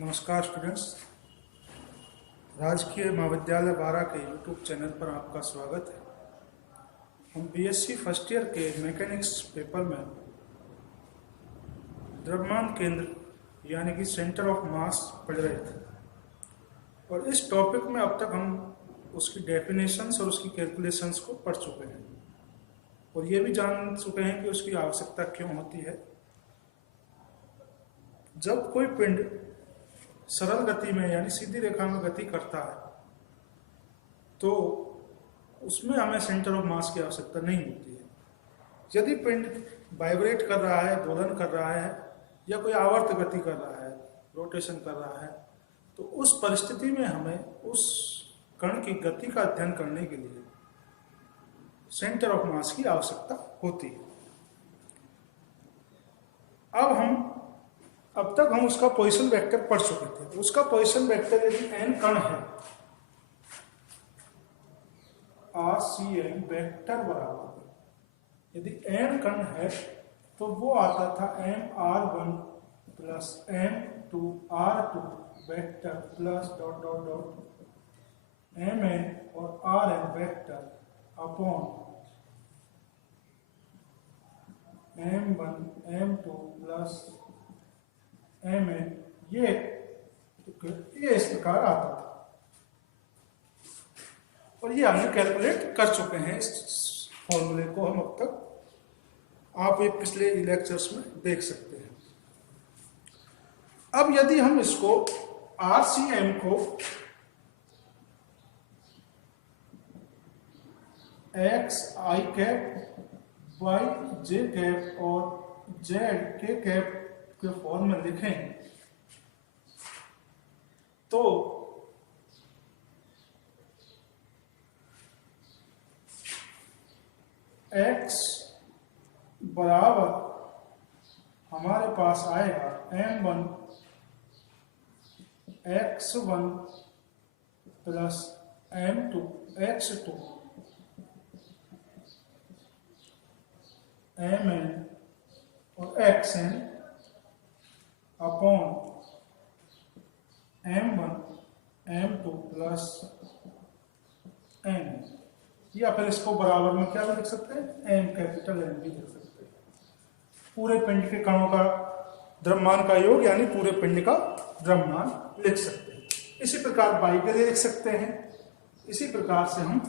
नमस्कार स्टूडेंट्स, राजकीय महाविद्यालय बारा के यूट्यूब चैनल पर आपका स्वागत है। हम बीएससी फर्स्ट ईयर के मैकेनिक्स पेपर में द्रव्यमान केंद्र यानी कि सेंटर ऑफ मास पढ़ रहे थे और इस टॉपिक में अब तक हम उसकी डेफिनेशंस और उसकी कैलकुलेशंस को पढ़ चुके हैं और ये भी जान चुके हैं कि उसकी आवश्यकता क्यों होती है। जब कोई पिंड सरल गति में यानी सीधी रेखा में गति करता है तो उसमें हमें सेंटर ऑफ मास की आवश्यकता नहीं होती है। यदि पिंड वाइब्रेट कर रहा है, दोलन कर रहा है या कोई आवर्त गति कर रहा है, रोटेशन कर रहा है, तो उस परिस्थिति में हमें उस कण की गति का अध्ययन करने के लिए सेंटर ऑफ मास की आवश्यकता होती है। अब तक हम उसका पोजीशन वेक्टर पढ़ चुके थे। उसका पोजीशन वेक्टर यदि n कण है, RCN वेक्टर बराबर यदि n कण है तो वो आता था mr1 plus m2r2 vector plus dot dot dot mn और rn vector upon m1 m2 plus mn ये इस प्रकार आता था और ये हमने कैलकुलेट कर चुके हैं। इस फॉर्मूले को हम अब तक आप ये पिछले लेक्चर्स में देख सकते हैं। अब यदि हम इसको RCM को x i cap y j cap और z k कैप के फॉर्म में लिखें तो x बराबर हमारे पास आएगा m1 x1 plus m2 x2 mn और xn upon m1 m2 plus n, या फिर इसको बराबर में क्या लिख सकते हैं, m कैपिटल N भी लिख सकते हैं। पूरे पिंड के कणों का द्रव्यमान का योग यानी पूरे पिंड का द्रव्यमान लिख सकते हैं। इसी प्रकार y के लिए लिख सकते हैं, इसी प्रकार से हम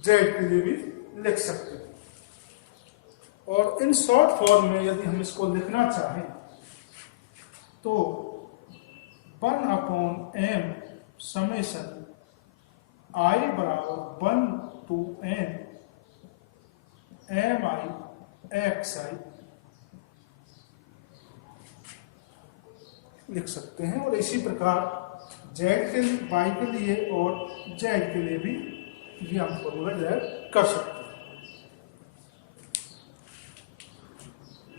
z के लिए भी लिख सकते हैं। और इन शॉर्ट फॉर्म में यदि हम इसको लिखना चाहें तो 1/m समेशन I बराबर 1 to n mi xi लिख सकते हैं। और इसी प्रकार y के लिए और z के लिए भी ये हम फॉर्मूला ड्राइव कर सकते हैं।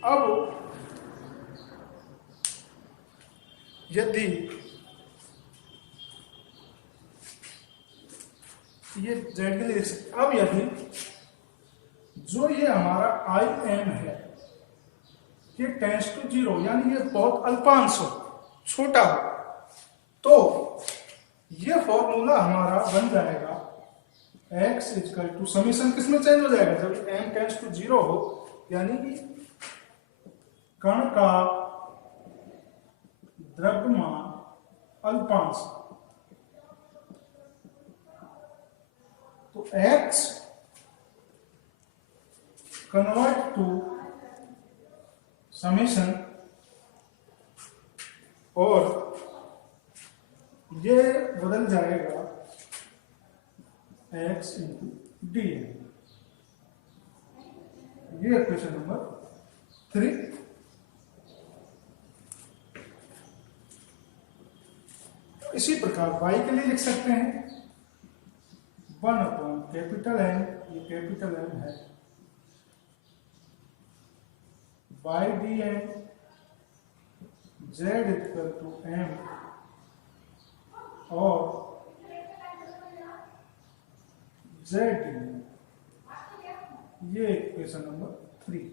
अब यदि ये z के लिए लिख सकते, अब यदि जो ये हमारा Im है ये टेंड्स टू 0 यानी ये बहुत अल्पांश हो, छोटा हो, तो ये फॉर्मूला हमारा बन जाएगा x इक्वल टू समीशन किसमें चेंज हो जाएगा, जब m टेंड्स टू 0 हो यानी कि कण का द्रव्यमान अल्पांश, तो x कन्वर्ट टू समेशन और ये बदल जाएगा x इंटू डी। ये क्वेश्चन नंबर 3। इसी प्रकार y के लिए लिख सकते हैं 1/कैपिटल N, ये कैपिटल N है, y dn z equal to m और z dn, ये क्वेश्चन नंबर 3।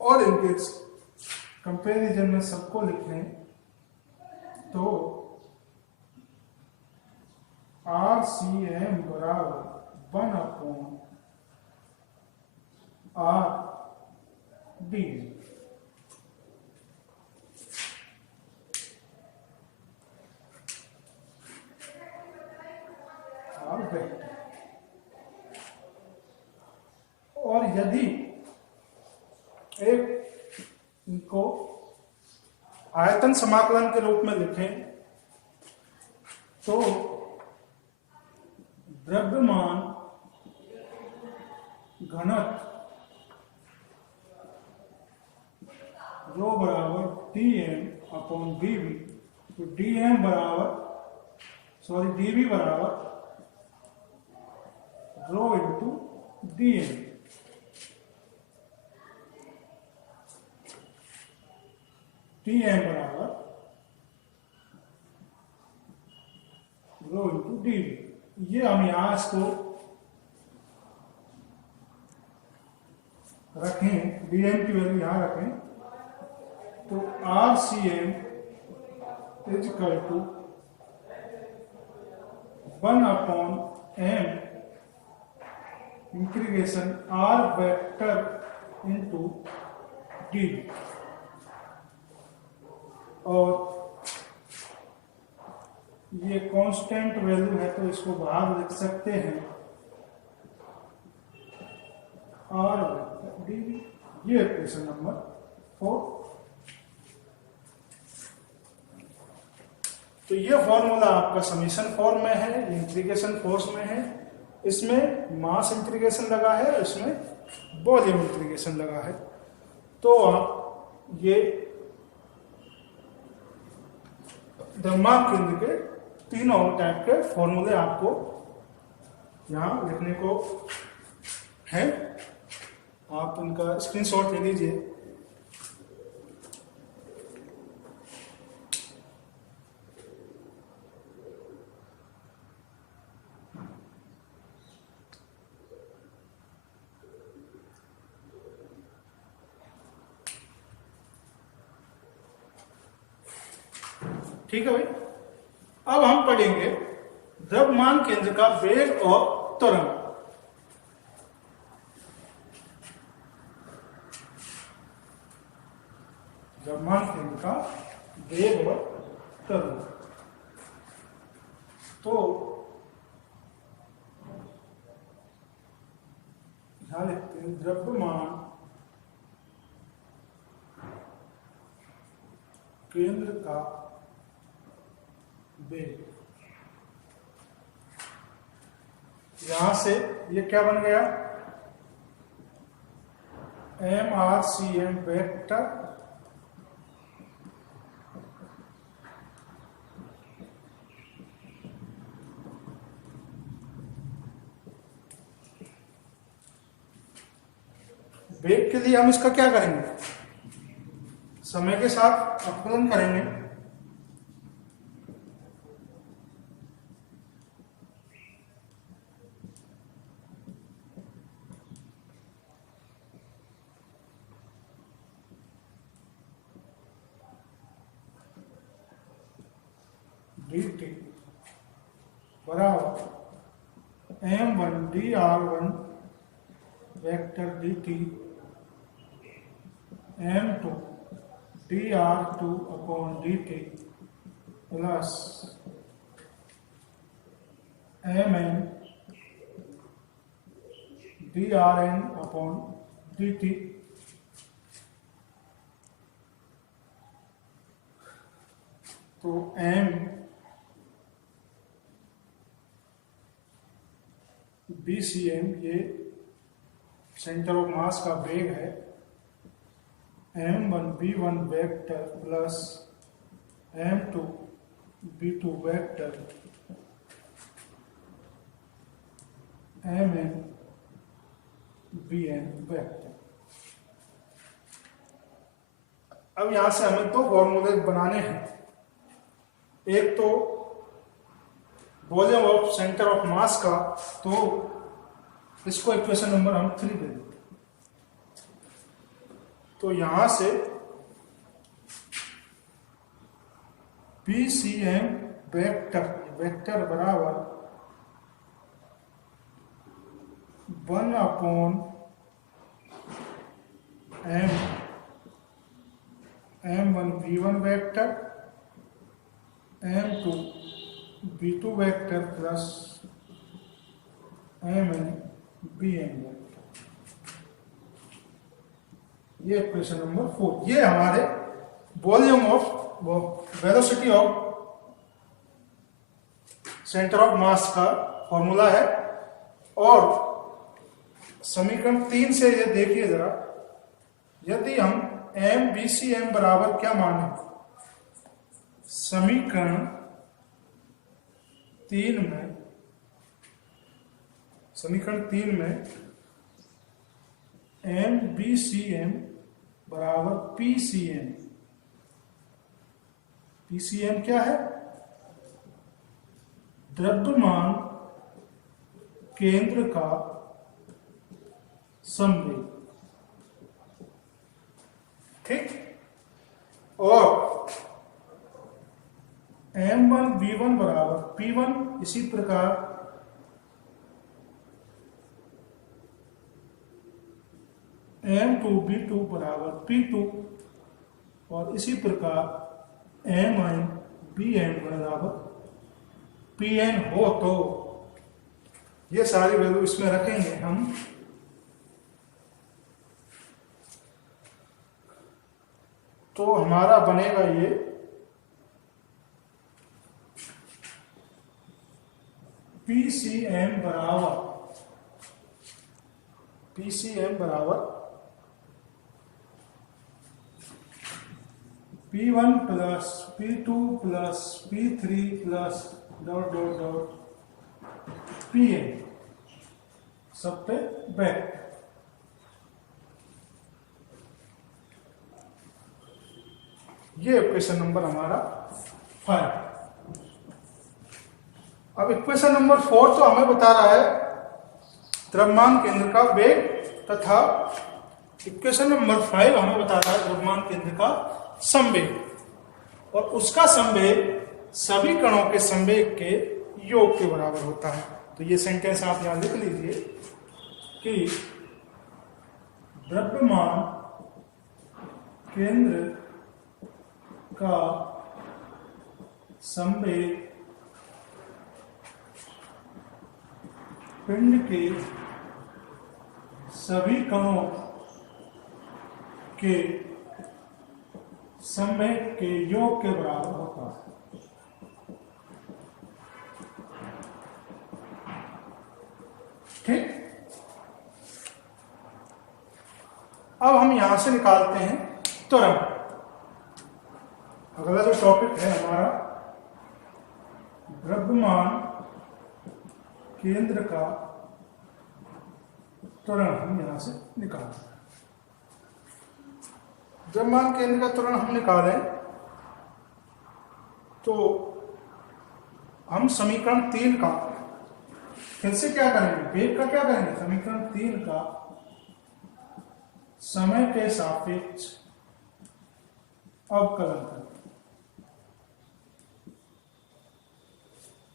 और इनके कंपैरिजन में सबको लिखें तो RCM बराबर 1/RD। और यदि एक इनको आयतन समाकलन के रूप में लिखें तो द्रव्यमान घनत्व रो बराबर dm/dv। तो dm बराबर dv बराबर रो इंटू dm। dm बराबर रो इंटू dv। ये हम यहां इसको रखें, dm की वैल्यू यहां रखें तो RCM is equal to 1/m integration R vector into dv। और ये कांस्टेंट वैल्यू है तो इसको बाहर लिख सकते हैं R dv। ये इक्वेशन नंबर 4। तो ये फॉर्मूला आपका समीशन फॉर्म में है, इंटीग्रेशन फोर्स में है। इसमें मास इंटीग्रेशन लगा है, इसमें वॉल्यूम इंटीग्रेशन लगा है। तो आप ये द्रव्यमान केंद्र के तीनों टाइप के फॉर्मूले आपको यहां लिखने को है। आप उनका स्क्रीनशॉट ले लीजिए। ठीक है भाई। अब हम पढ़ेंगे द्रव्यमान केंद्र का वेग और त्वरण। द्रव्यमान केंद्र का वेग और त्वरण। तो यहां लिखते हैं द्रव्यमान केंद्र का वेग। यहां से ये क्या बन गया, MRCM वेक्टर वेग के लिए हम इसका क्या करेंगे, समय के साथ अपकलन करेंगे। dt बराबर m1 vector dt m2 dt plus mn dt। तो m BCM ये सेंटर ऑफ मास का वेग है, m1 B1 vector plus m2 B2 vector mn BN vector. अब यहां से हमें दो फॉर्मूले बनाने हैं। एक तो volume of centre of mass का, तो इसको इक्वेशन नंबर हम 3 दे देते। तो यहां से पी सी एम वेक्टर बराबर 1/m m1 v1 vector m2 v2 vector plus mn bn vector. ये इक्वेशन नंबर 4, ये हमारे volume of velocity of centre of mass का फॉर्मूला है। और समीकरण 3 से ये देखिए जरा, यदि हम एम बी सी एम बराबर क्या माने, समीकरण 3 में एम बी सी एम बराबर P C M. P C M क्या है? द्रव्यमान केंद्र का संवेग, ठीक। और m1 v1 बराबर p1, इसी प्रकार m2 v2 बराबर p2, और इसी प्रकार mn bn बराबर pn हो। तो ये सारी वैल्यू इसमें रखेंगे हम, तो हमारा बनेगा ये PCM बराबर P1 plus P2 plus P3 plus dot dot dot Pn सब पे बैक। ये इक्वेशन नंबर हमारा 5। अब इक्वेशन नंबर 4 तो हमें बता रहा है द्रव्यमान केंद्र का वेग, तथा इक्वेशन नंबर 5 हमें बता रहा है द्रव्यमान केंद्र का संवेग, और उसका संवेग सभी कणों के संवेग के योग के बराबर होता है। तो ये सेंटेंस आप यहां लिख लीजिए कि द्रव्यमान केंद्र का संवेग पिंड के सभी कणों के संवेग के योग के बराबर होता है। ठीक। अब हम यहां से निकालते हैं त्वरण। अगला जो टॉपिक है हमारा द्रव्यमान केंद्र का त्वरण, हम यहां से निकालते हैं। द्रव्यमान केंद्र का त्वरण हम निकालें तो हम समीकरण 3 का फिर से क्या करेंगे, वेग का क्या करेंगे, समीकरण 3 का समय के सापेक्ष अवकलन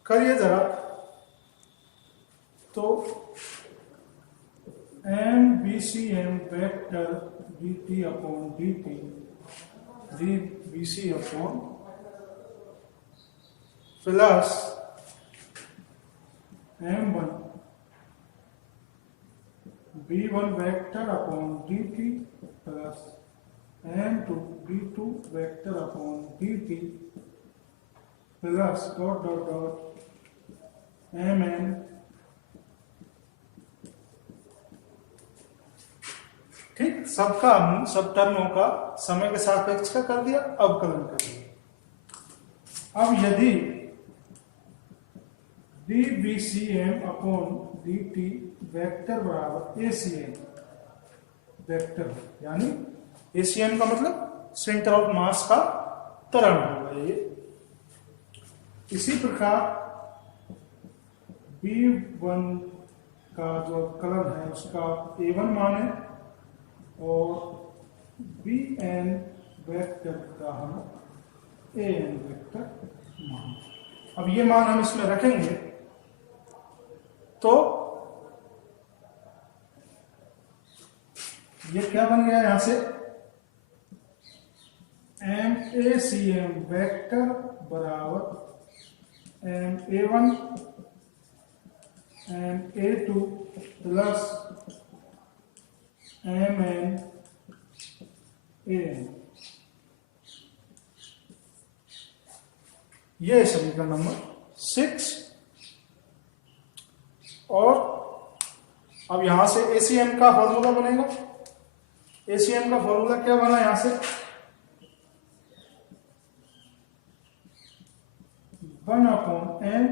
करिए जरा। तो M B C M vector D T upon D T D B C upon plus m1 b1 vector upon dt plus m2 b2 vector upon dt plus dot dot dot mn ठीक। सबका हमने सब टर्मों का समय के सापेक्ष का कर दिया, अवकलन कर दिया। अब यदि dBcm अपॉन dt वेक्टर बराबर ACM वेक्टर, यानी ACM का मतलब सेंटर ऑफ मास का त्वरण होगा ये। इसी प्रकार B1 का जो अवकलन है उसका A1 माने, और Bn वेक्टर का हम एन वेक्टर मान। अब ये मान हम इसमें रखेंगे तो ये क्या बन गया यहां से, M A C M vector बराबर M A one M A two plus M N A N. ये है समीकरण नंबर 6। और अब यहां से एसीएम का फॉर्मूला बनेगा। एसीएम का फॉर्मूला क्या बना यहां से, 1/n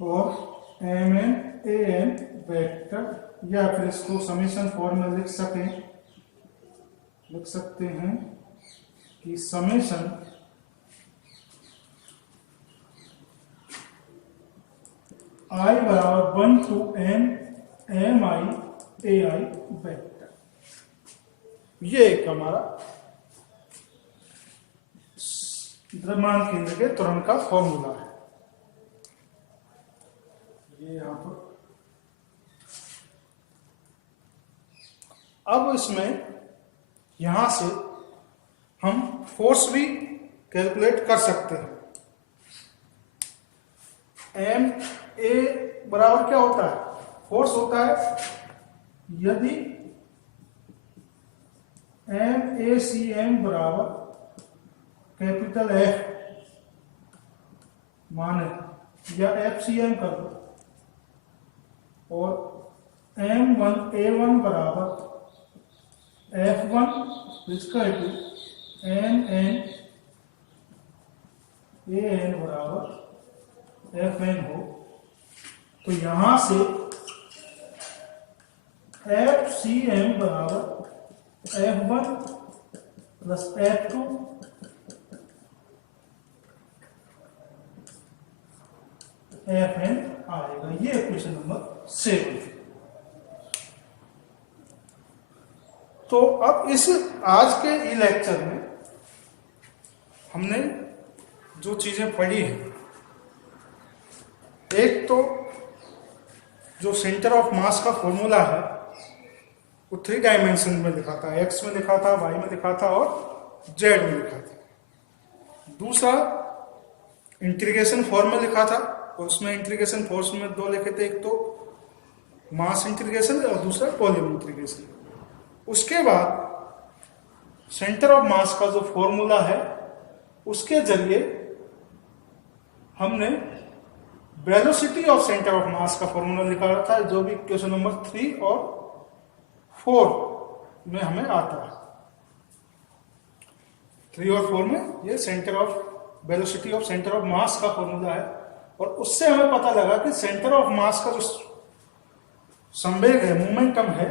और M N A N vector, या फिर इसको समेशन फॉर्म में लिख सकते हैं कि समेशन आई बराबर 1 to n M I A I vector. ये एक हमारा द्रव्यमान केंद्र के त्वरण का फॉर्मूला है। ये यहां पर अब इसमें यहां से हम फोर्स भी कैलकुलेट कर सकते हैं। एम ए बराबर क्या होता है, फोर्स होता है यदि एम ए सी एम बराबर कैपिटल एफ माने, या एफ सी एम कर दो, और एम वन ए वन बराबर एफ वन इसका two N N A N बराबर एफ एन हो, तो यहां से एफ सी एम बराबर F one plus F two F N आएगा। ये इक्वेशन नंबर 7। तो अब इस आज के ई लेक्चर में हमने जो चीजें पढ़ी है, एक तो जो सेंटर ऑफ मास का फॉर्मूला है वो 3 डायमेंशन में लिखा था, एक्स में लिखा था, वाई में लिखा था और जेड में लिखा था। दूसरा इंटीग्रेशन फॉर्म में लिखा था, और उसमें इंटीग्रेशन फॉर्म में 2 लिखे थे, एक तो मास इंटीग्रेशन और दूसरा वॉल्यूम इंटीग्रेशन। उसके बाद सेंटर ऑफ मास का जो फॉर्मूला है उसके जरिए हमने velocity of centre of mass का फॉर्मूला निकाला था, जो भी क्वेश्चन नंबर 3 और 4 में हमें आता है। 3 और 4 में ये centre of velocity of centre of mass का फॉर्मूला है, और उससे हमें पता लगा कि सेंटर ऑफ मास का जो संवेग है, मोमेंटम है,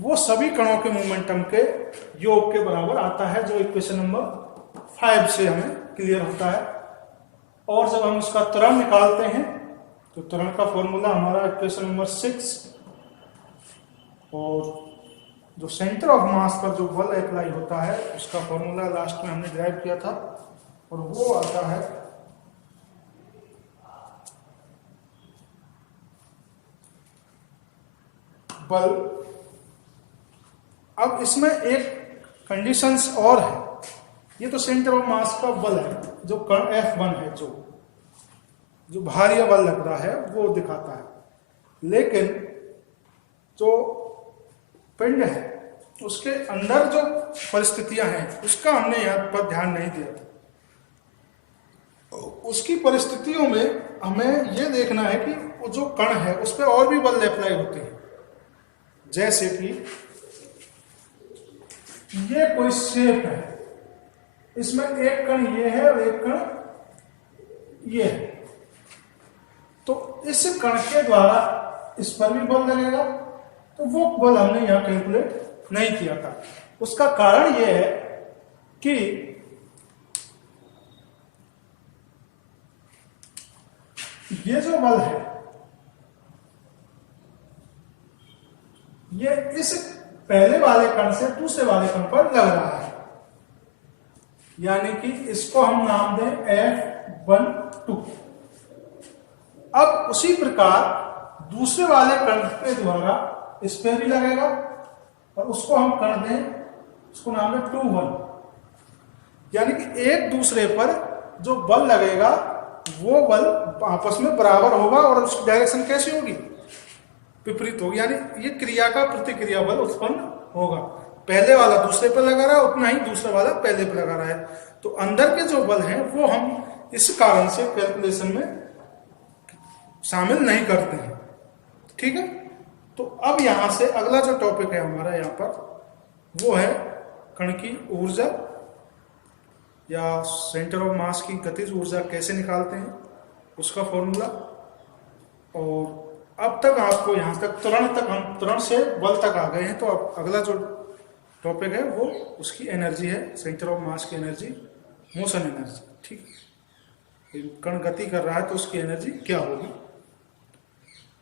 वो सभी कणों के मोमेंटम के योग के बराबर आता है, जो इक्वेशन नंबर 5 से हमें क्लियर होता है। और जब हम उसका त्वरण निकालते हैं तो त्वरण का फॉर्मूला हमारा इक्वेशन नंबर 6, और जो सेंटर ऑफ मास पर जो बल अप्लाई होता है उसका फॉर्मूला लास्ट में हमने डिराइव किया था, और वो आता है बल। अब इसमें एक कंडीशंस और है, ये तो सेंटर ऑफ मास का बल है, जो कण F1 है, जो भारी बल लग रहा है वो दिखाता है, लेकिन जो पिंड है उसके अंदर जो परिस्थितियां हैं उसका हमने यहाँ पर ध्यान नहीं दिया था। उसकी परिस्थितियों में हमें यह देखना है कि वो जो कण है उस पर और भी बल अप्लाई होते हैं। जैसे कि ये कोई शेप है, इसमें एक कण ये है और एक कण ये है, तो इस कण के द्वारा इस पर भी बल लगेगा, तो वो बल हमने यहां कैलकुलेट नहीं किया था। उसका कारण यह है कि ये जो बल है ये इस पहले वाले कण से दूसरे वाले कण पर लग रहा है, यानी कि इसको हम नाम दें F12। अब उसी प्रकार दूसरे वाले कण के द्वारा इस पे भी लगेगा और उसको हम कण दें, उसको नाम दें 21। यानी कि एक दूसरे पर जो बल लगेगा वो बल आपस में बराबर होगा और उसकी डायरेक्शन कैसी होगी, विपरीत होगी। यानी ये क्रिया का प्रतिक्रिया बल उत्पन्न होगा। पहले वाला दूसरे पर लगा रहा है उतना ही दूसरा वाला पहले पर लगा रहा है। तो अंदर के जो बल हैं वो हम इस कारण से कैलकुलेशन में शामिल नहीं करते हैं। ठीक है, तो अब यहां से अगला जो टॉपिक है हमारा यहाँ पर वो है कण की ऊर्जा या सेंटर ऑफ मास की गतिज ऊर्जा कैसे निकालते हैं उसका फॉर्मूला। और अब तक आपको यहाँ तक हम त्वरण से बल तक आ गए हैं। तो अब अगला जो टॉपिक है वो उसकी एनर्जी है, सेंटर ऑफ मास की एनर्जी, मोशन एनर्जी। ठीक है, कण गति कर रहा है तो उसकी एनर्जी क्या होगी।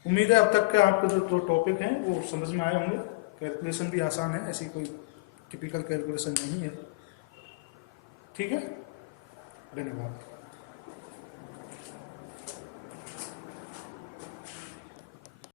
उम्मीद है अब तक के आपके जो टॉपिक हैं वो समझ में आए होंगे। कैलकुलेशन भी आसान है, ऐसी कोई टिपिकल कैलकुलेशन नहीं है। ठीक है, धन्यवाद।